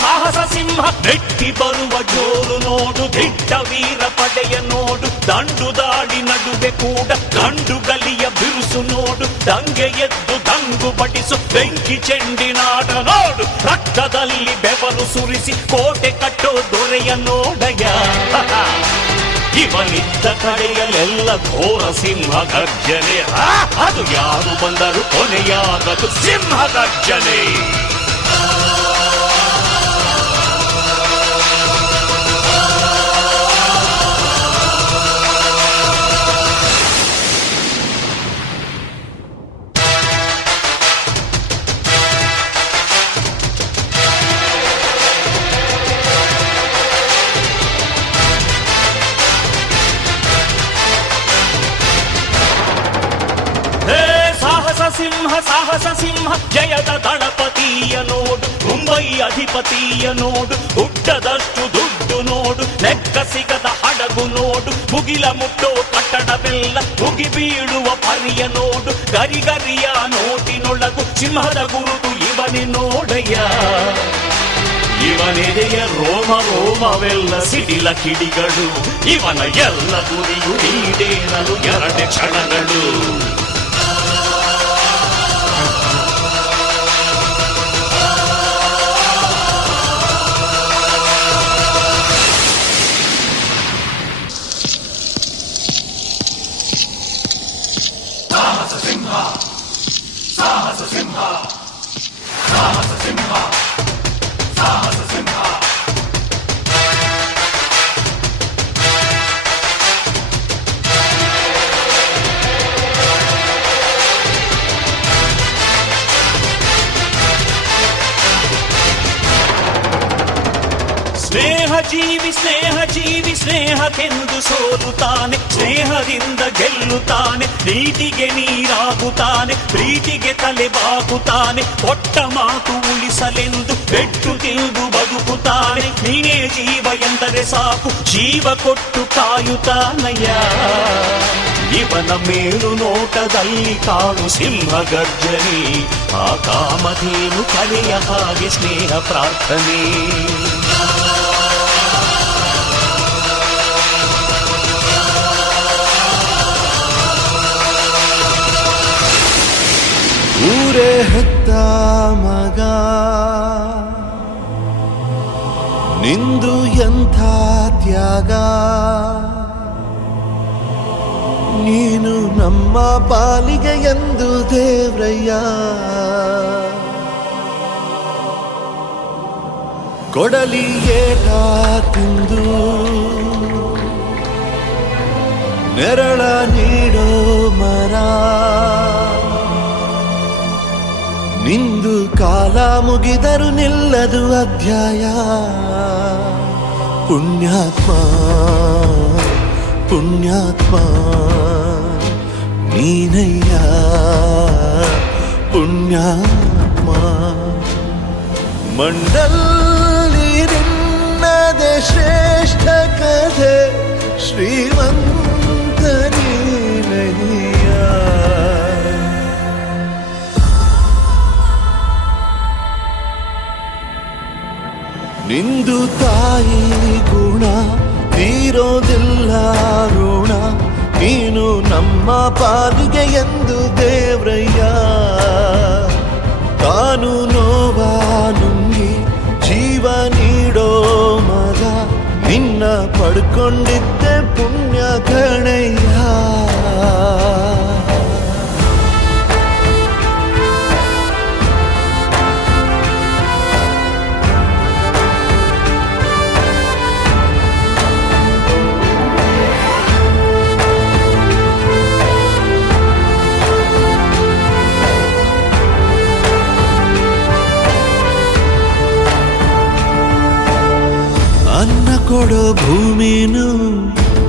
ಸಾಹಸ ಸಿಂಹ ನೆಟ್ಟಿ ಬರುವ ಜೋರು ನೋಡು, ದಿಟ್ಟ ವೀರ ಪಡೆಯ ನೋಡು, ದಂಡು ದಾಡಿ ನಡುವೆ ಕೂಡ ಗಂಡು ಗಲಿಯ ಬಿರುಸು ನೋಡು, ದಂಗೆ ಎದ್ದು ದಂಗು ಬಡಿಸು ಬೆಂಕಿ ಚೆಂಡಿನಾಡ ನೋಡು, ರಕ್ತದಲ್ಲಿ ಬೆವರು ಸುರಿಸಿ ಕೋಟೆ ಕಟ್ಟೋ ದೊರೆಯ ನೋಡಯ್ಯ. ಇವನಿದ್ದ ಕಡೆಯಲ್ಲೆಲ್ಲ ಘೋರ ಸಿಂಹ ಗರ್ಜನೆ, ಅದು ಯಾರು ಬಂದರು ಕೊನೆಯಾಗದು ಸಿಂಹ ಗರ್ಜನೆ. ಸಾಹಸ ಸಿಂಹ ಜಯದ ದಳಪತಿಯ ನೋಡು, ಮುಂಬೈ ಅಧಿಪತಿಯ ನೋಡು, ಹುಟ್ಟದಷ್ಟು ದುಡ್ಡು ನೋಡು, ಲೆಕ್ಕ ಸಿಗದ ಹಡಗು ನೋಡು, ಮುಗಿಲ ಮುಟ್ಟೋ ಕಟ್ಟಡವೆಲ್ಲ ಮುಗಿ ಬೀಳುವ ಪರಿಯ ನೋಡು, ಗರಿಗರಿಯ ನೋಟಿನೊಳಗು ಸಿಂಹದ ಗುರುತು ಇವನೇ ನೋಡಯ್ಯ. ಇವನೆದೆಯ ರೋಮ ರೋಮವೆಲ್ಲ ಸಿಡಿಲ ಕಿಡಿಗಳು, ಇವನ ಎಲ್ಲ ಗುರಿಯು ಈಡೇರಲು 2 ಕ್ಷಣಗಳು. ಸ್ನೇಹ ಜೀವಿ ಸ್ನೇಹಕ್ಕೆಂದು ಸೋಲುತ್ತಾನೆ, ಸ್ನೇಹದಿಂದ ಗೆಲ್ಲುತ್ತಾನೆ, ನೀತಿಗೆ ನೀರಾಗುತ್ತಾನೆ, ಪ್ರೀತಿಗೆ ತಲೆ ಬಾಗುತ್ತಾನೆ, ಕೊಟ್ಟ ಮಾತು ಉಳಿಸಲೆಂದು ಪೆಟ್ಟು ತಿಂದು ಬದುಕುತ್ತಾನೆ, ನೀನೇ ಜೀವ ಎಂದರೆ ಸಾಕು ಜೀವ ಕೊಟ್ಟು ಕಾಯುತ್ತಾನಯ್ಯ. ಇವನ ಮೇಲು ನೋಟದಲ್ಲಿ ಕಾಣು ಸಿಂಹ ಗರ್ಜನೆ, ಆ ಕಾಮಧೇನು ಕಲೆಯ ಹಾಗೆ ಸ್ನೇಹ ಪ್ರಾರ್ಥನೆ. ಊರೇ ಹೆತ್ತ ಮಗ ನಿಂದು ಎಂಥ ತ್ಯಾಗ, ನೀನು ನಮ್ಮ ಪಾಲಿಗೆ ಎಂದು ದೇವ್ರಯ್ಯ. ಕೊಡಲಿ ಏಟ ತಿಂದು ನೆರಳ ನೀಡೋ ಮರ, ನಿಂದು ಕಾಲ ಮುಗಿದರು ನಿಲ್ಲದು ಅಧ್ಯಾಯ. ಪುಣ್ಯಾತ್ಮ ಪುಣ್ಯಾತ್ಮ ನೀನಯ್ಯ ಪುಣ್ಯಾತ್ಮ. ಮಂಡಲ್ಲಿ ನಿನ್ನದೆ ಶ್ರೇಷ್ಠ ಕಥೆ, ಶ್ರೀಮಂತ ನೀನಯ್ಯ. ನಿಂದು ತಾಯಿ ಗುಣ ತೀರೋದಿಲ್ಲ ಋಣ, ನೀನು ನಮ್ಮ ಪಾಲಿಗೆ ಎಂದು ದೇವ್ರಯ್ಯ. ತಾನು ನೋವ ನುಂಗಿ ಜೀವ ನೀಡೋ ಮಗ, ನಿನ್ನ ಪಡ್ಕೊಂಡಿದ್ದೆ ಪುಣ್ಯ ಗಣಯ್ಯ. ಕೊಡೋ ಭೂಮಿನು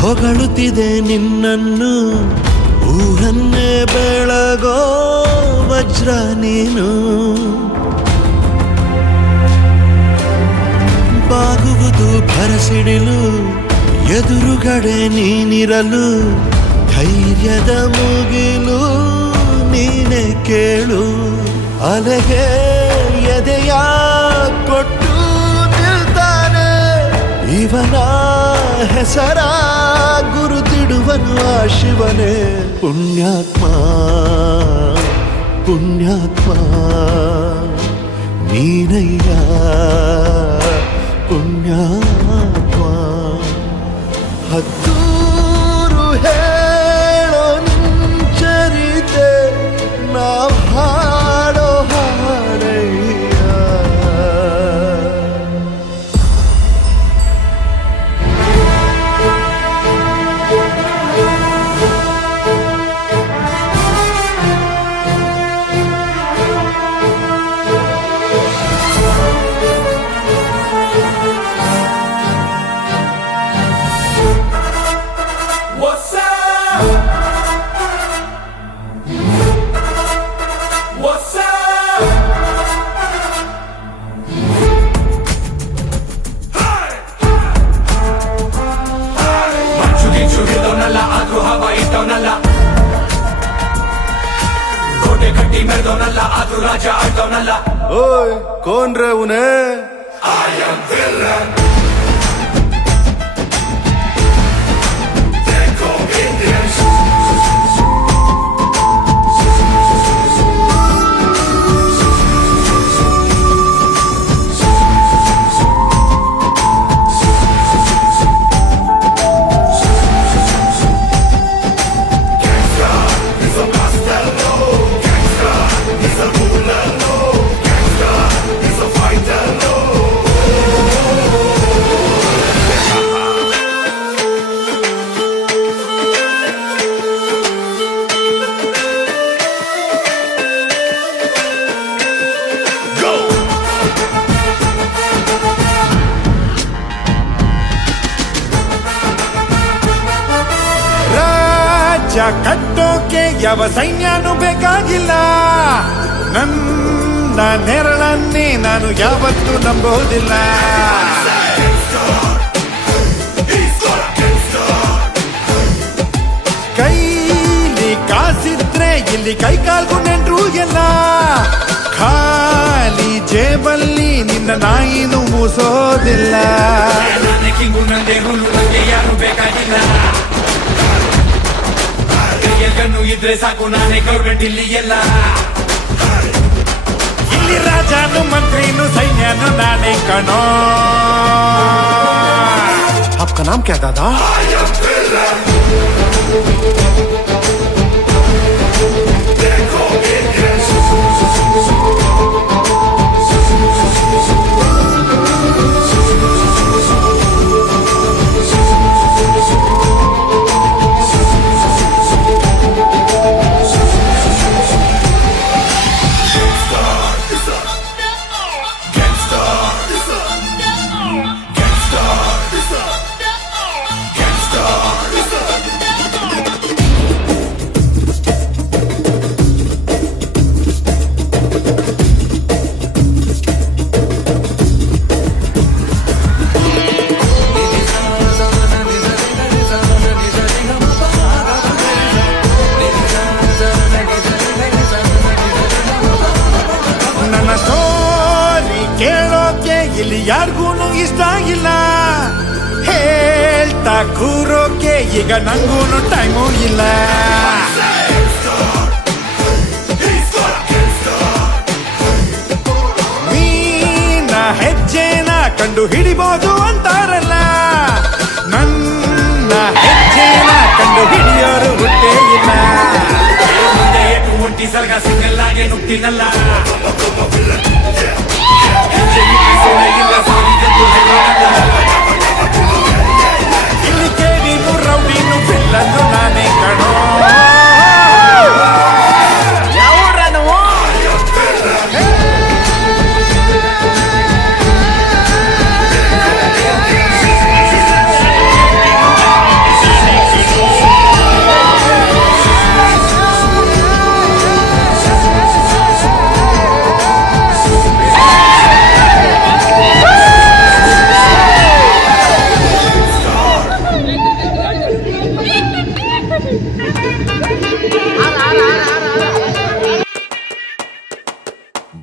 ಹೊಗಳುತ್ತಿದೆ ನಿನ್ನನ್ನು, ಊರನ್ನೇ ಬೆಳಗೋ ವಜ್ರ ನೀನು. ಬಾಗುವುದು ಭರಸಿಡಿಲು ಎದುರುಗಡೆ ನೀನಿರಲು, ಧೈರ್ಯದ ಮುಗಿಲು ನೀನೆ ಕೇಳು. ಅಲೆಗೆ ಎದೆಯ ಕೊಟ್ಟು ಇವನ ಹೆಸರ ಗುರುತಿಡುವನು ಆ ಶಿವನೇ. ಪುಣ್ಯಾತ್ಮ ಪುಣ್ಯಾತ್ಮ ನೀನಯ್ಯ ಪುಣ್ಯಾತ್ಮ. ಹತ್ತೂರು ಹೇಳೋ ನಿಂಚರಿತೆ ನಾವು ಹಾಡೋ ಹಾಡಯ್ಯ. What's up? What's up? ಮಂಚು ಗಿಂಚು ಹಿಡಿದವನಲ್ಲ, ಆದ್ರೂ ಹವ ಇಟ್ಟವನಲ್ಲ. ಕೋಟೆ ಕಟ್ಟಿ ಮೆರೆದವನಲ್ಲ, ಆದ್ರೂ ರಾಜ ಆಡ್ದವನಲ್ಲ. ಓಯ್ ಕೋನ್ ರೇ ಉನೇ? I am villain. Deco Indians. Gangsta is a Costello. Gangsta is a Mulalo. Gangsta is a fighter. Go! ರಾಜ್ಯ ಕಟ್ಟೋಕೆ ಯಾವ ಸೈನ್ಯನೂ ಬೇಕಾಗಿಲ್ಲ. ನನ್ನ ನೆರಳನ್ನೇ ನಾನು ಯಾವತ್ತೂ ನಂಬೋದಿಲ್ಲ. ಕೈಲಿ ಕಾಸಿದ್ರೆ ಇಲ್ಲಿ ಕೈಕಾಲ್ಗೂ ನೆಂಟ್ರು ಎಲ್ಲ. ಖಾಲಿ ಜೇಬಲ್ಲಿ ನಿನ್ನ ನಾಯಿನೂ ಮೂಸೋದಿಲ್ಲ. ನಾನೇ ಕಿಂಗು, ನಂದೇ ರೂಲು, ನಂಗೆ ಯಾರು ಬೇಕಾಗಿಲ್ಲ. ಕೈಯಲ್ಗನ್ನು ಇದ್ರೆ ಸಾಕು, ನಾನೇ ಗೌರ್ಮೆಂಟ್ ಇಲ್ಲಿ ಎಲ್ಲ. ಇಲ್ಲಿ ರಾಜನು ಮಂತ್ರಿನು ಸೈನ್ಯನು ನಾನೇ ಕಣೋ. आपका नाम क्या दादा? ನನ್ನ ಸ್ಟೋರಿ ಕೇಳೋಕೆ ಇಲ್ಲಿ ಯಾರಿಗೂನು ಇಷ್ಟ ಇಲ್ಲ. ಹೇಳ್ತಾ ಕೂರೋಕೆ ಈಗ ನಂಗೂನು ಟೈಮು ಇಲ್ಲ. ನೀನ ಹೆಜ್ಜೆನ ಕಂಡು ಹಿಡಿಬೋದು ಅಂತಾರಲ್ಲ, ನನ್ನ ಹೆಜ್ಜೆನ ಕಂಡು ಹಿಡಿಯೋರು ಹುಟ್ಟೇ ಇಲ್ಲ. ಮುಂದೆ ಏಟು ಒಂಟಿ ಸರ್ಗ ಸಿಂಗಲ್ ಆಗಿ ನುಗ್ತಿನಲ್ಲ. ಹೆಜ್ಜೆ ಇಟ್ಟು ಸೋಲೆ ಇಲ್ಲ, ಸೋಲಿಗೆದ್ದು ಹೆದರಲ್ಲ. ಇಲ್ಲಿ ಕೇಳಿನು ರೌಡಿನು ಬಿಲ್ಲನ್ನು ನಾನೇ ಕಣೋ.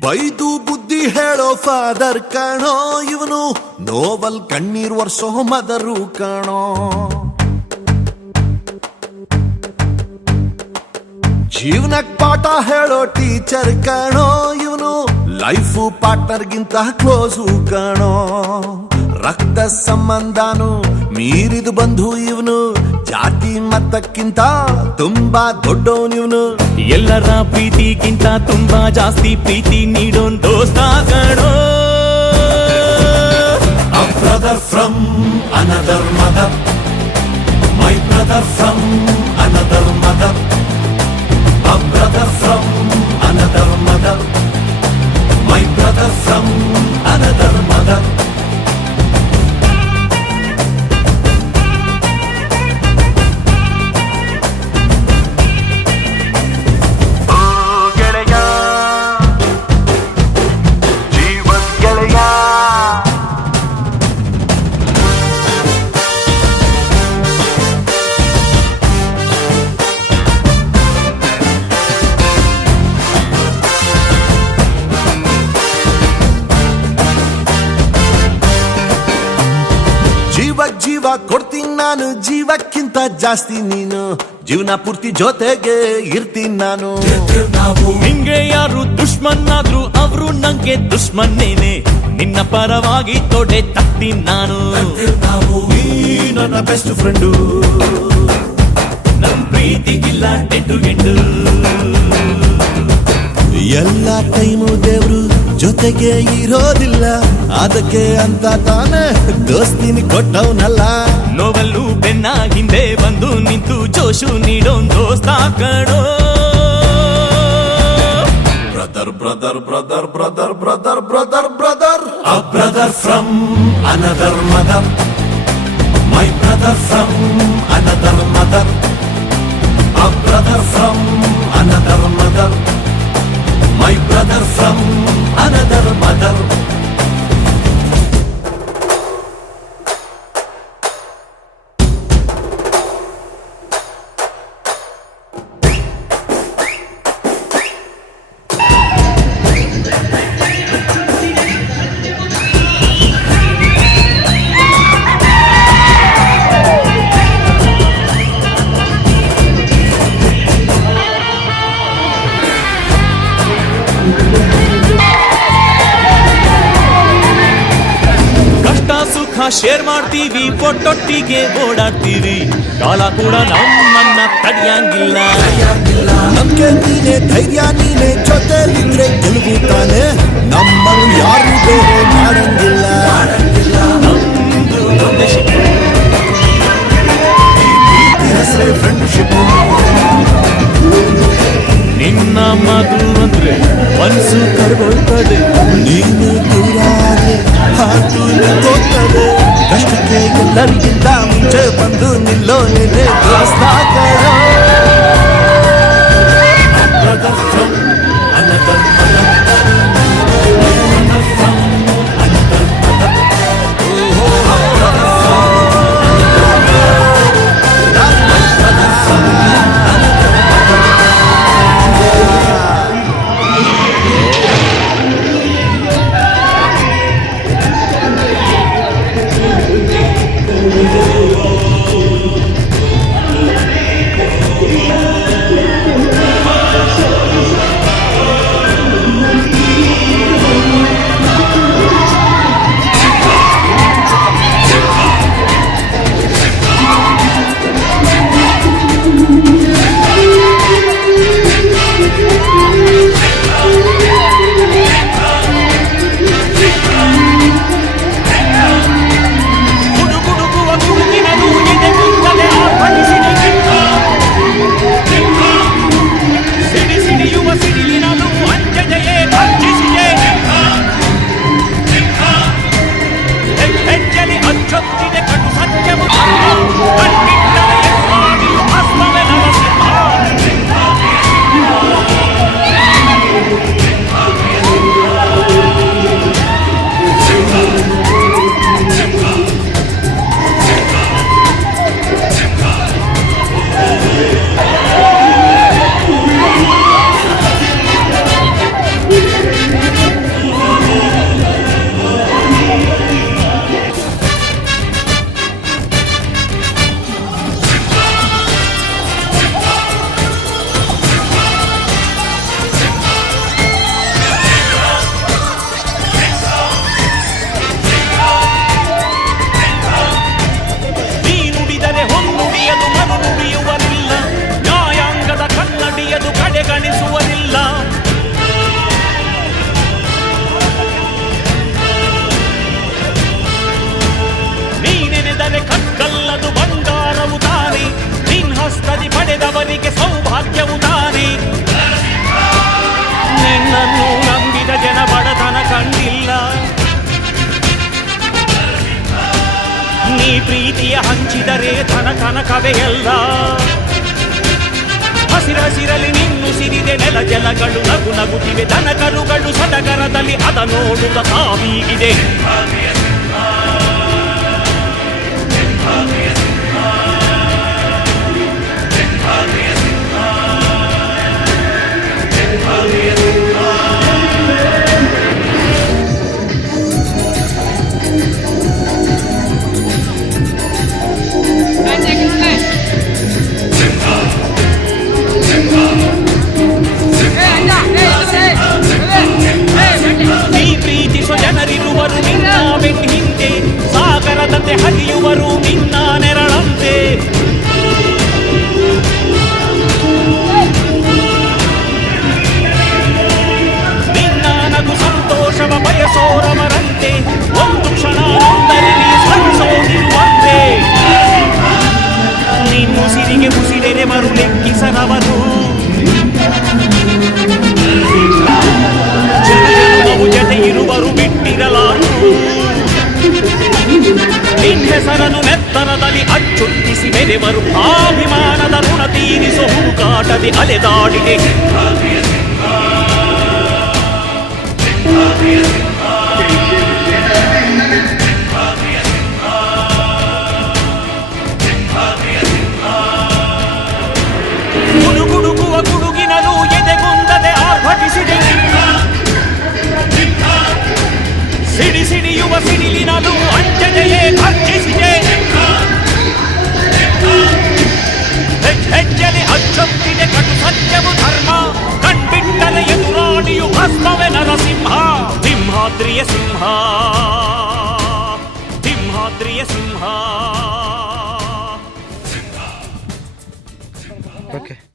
ಬೈದು ಬುದ್ಧಿ ಹೇಳೋ ಫಾದರ್ ಕಾಣೋ ಇವನು, ನೋವಲ್ ಕಣ್ಣೀರ್ ವರ್ಷೋ ಮದರು ಕಾಣೋ. ಜೀವನಕ್ ಪಾಠ ಹೇಳೋ ಟೀಚರ್ ಕಾಣೋ ಇವನು, ಲೈಫು ಪಾರ್ಟ್ನರ್ಗಿಂತ ಕ್ಲೋಸು ಕಾಣೋ. ರಕ್ತ ಸಂಬಂಧನು ಮೀರಿದು ಬಂಧು ಇವನು, ಜಾತಿ ಮತಕ್ಕಿಂತ ತುಂಬಾ ದೊಡ್ಡವನಿವನು. ಎಲ್ಲರ ಪ್ರೀತಿಗಿಂತ ತುಂಬಾ ಜಾಸ್ತಿ ಪ್ರೀತಿ ನೀಡೋನ್ ದೋಸ್ತ ಕಣೋ. A brother from another mother, my brother from another mother, a brother from another mother, my brother from another mother. ಜೀವ ಕೊಡ್ತೀನಿ ನಾನು, ಜೀವಕ್ಕಿಂತ ಜಾಸ್ತಿ ನೀನು, ಜೀವನ ಪೂರ್ತಿ ಜೊತೆಗೆ ಇರ್ತೀನಿ ನಾನು. ನಿಂಗೆ ಯಾರು ದುಶ್ಮನ್ನಾದ್ರು ಅವ್ರು ನಂಗೆ ದುಶ್ಮನ್ನೇನೆ, ನಿನ್ನ ಪರವಾಗಿ ತೊಡೆ ತತ್ತೀನಿ ನಾನು. ನೀ ನನ್ನ ಬೆಸ್ಟ್ ಫ್ರೆಂಡು, ನನ್ ಪ್ರೀತಿಗಿಲ್ಲ ಟೆಂಟು ಗೆಂಡು. ಎಲ್ಲ ಟೈಮು ದೇವ್ರು ಜೊತೆಗೆ ಇರೋದಿಲ್ಲ, ಅದಕ್ಕೆ ಅಂತ ತಾನೇ ದೋಸ್ತಿನಿ ಕೊಟ್ಟವನಲ್ಲ. ನೋವಲ್ಲೂ ಬೆನ್ನ ಹಿಂದೆ ಬಂದು ನಿಂತು ಜೋಶು ನೀಡೋನ್ ದೋಸ್ತ ಕಣೋ. Brother brother brother brother brother brother brother, A brother from another mother, my brother from another mother, a brother from another mother, my brother from another mother. Share ಮಾಡ್ತೀವಿ, ಒಟ್ಟೊಟ್ಟಿಗೆ ಓಡಾಡ್ತೀವಿ, ಕಾಲ ಕೂಡ ನಮ್ಮನ್ನ ತಡೆಯಂಗಿಲ್ಲ. ನಮ್ಗೆ ನೀನೆ ಧೈರ್ಯ, ನೀನೆ ಜೊತೆಲಿದ್ರೆ ಗೆಲುವು ತಾನೆ, ನಮ್ಮನ್ನು ಯಾರು ಬೇರೆ ಮಾಡಂಗಿಲ್ಲ. ನಮ್ದು ಒಂದೇ ಶಿಪ್, ಹೆಸರೇ ಫ್ರೆಂಡ್ಶಿಪ್. ನಿನ್ನ ಮಾತು ಅಂದ್ರೆ ಮನಸ್ಸು ಕರ್ಗೊಳ್ತದೆ, ನೀನು ದೂರ ಆದ್ರೆ ಹಾಟು ನಿಂತೋಗ್ತದೆ. ಕಷ್ಟಕ್ಕೆ ಎಲ್ಲರಿಗಿಂತ ಮುಂಚೆ ಬಂದು ನಿಲ್ಲೋ ನಿನ್ನೆ ದೋಸ್ತ ಕಣೋ. Brother from another mother, brother from another mother, brother from ಹಂಚಿದರೆ ಧನ ಕನಕವೇ ಎಲ್ಲ ಹಸಿರಸಿರಲಿ ನಿನ್ನು ಸಿರಿದೆ ನೆಲ ಜಲಗಳು ನಗು ನಗುತ್ತಿವೆ ದನ ಕರುಗಳು ಸಡಗರದಲ್ಲಿ ಅದ ನೋಡುತ್ತ ತಾವೀಗಿದೆ ನೀ ಪ್ರೀತಿಸುವ ಜನರಿರುವರು ನಿನ್ನ ಬೆನ್ನ ಹಿಂದೆ ಸಾಗರದಂತೆ ಹರಿಯುವರು ನಿನ್ನ ನೆರಳಂತೆ ನಿನ್ನ ನಗು ಸಂತೋಷವ ಬಯಸೋರವರಂತೆ ಒಂದು ಕ್ಷಣ ನೊಂದರೆ ನೀ ಸಹಿಸೋದಿರುವಂತೆ ನಿನ್ನು ಸಿರಿಗೆ ಮುಸಿರೆರೆ ಮರು ಲೆಕ್ಕಿಸರವರು ಜನರು ಜೊತೆ ಇರುವರು ಬಿಟ್ಟಿರಲಾರು ನಿನ್ನ ಹೆಸರನ್ನು ನೆತ್ತರದಲ್ಲಿ ಅಚ್ಚೊತ್ತಿಸಿ ಮೆರೆವರು ಅಭಿಮಾನದ ಋಣ ತೀರಿಸೋ ಹುಡುಕಾಟದಿ ಅಲೆದಾಡಿದೆ ಗುಡುಗುಡುಗುವ ಗುಡುಗಿನಲು ಎದೆಗುಂದದೆ ಆರ್ಭಟಿಸಿದೆ ಸಿಡಿ ಸಿಡಿಯುವ ಸಿಡಿಲಿನಲು ಅಂಜನೆಯೇ ಗರ್ಜಿಸಿದೆ ಹೆಜ್ಜೆಲೆ ಅಚ್ಚೊತ್ತಿದೆ ಕಟು ಸತ್ಯವು ಧರ್ಮ ಕಣ್ಬಿಟ್ಟರೆ ಎದುರಾಣಿಯು ಭಸ್ಮವೇ ನರಸಿಂಹ ಸಿಂಹಾದ್ರಿಯ ಸಿಂಹ ಸಿಂಹಾದ್ರಿಯ ಸಿಂಹ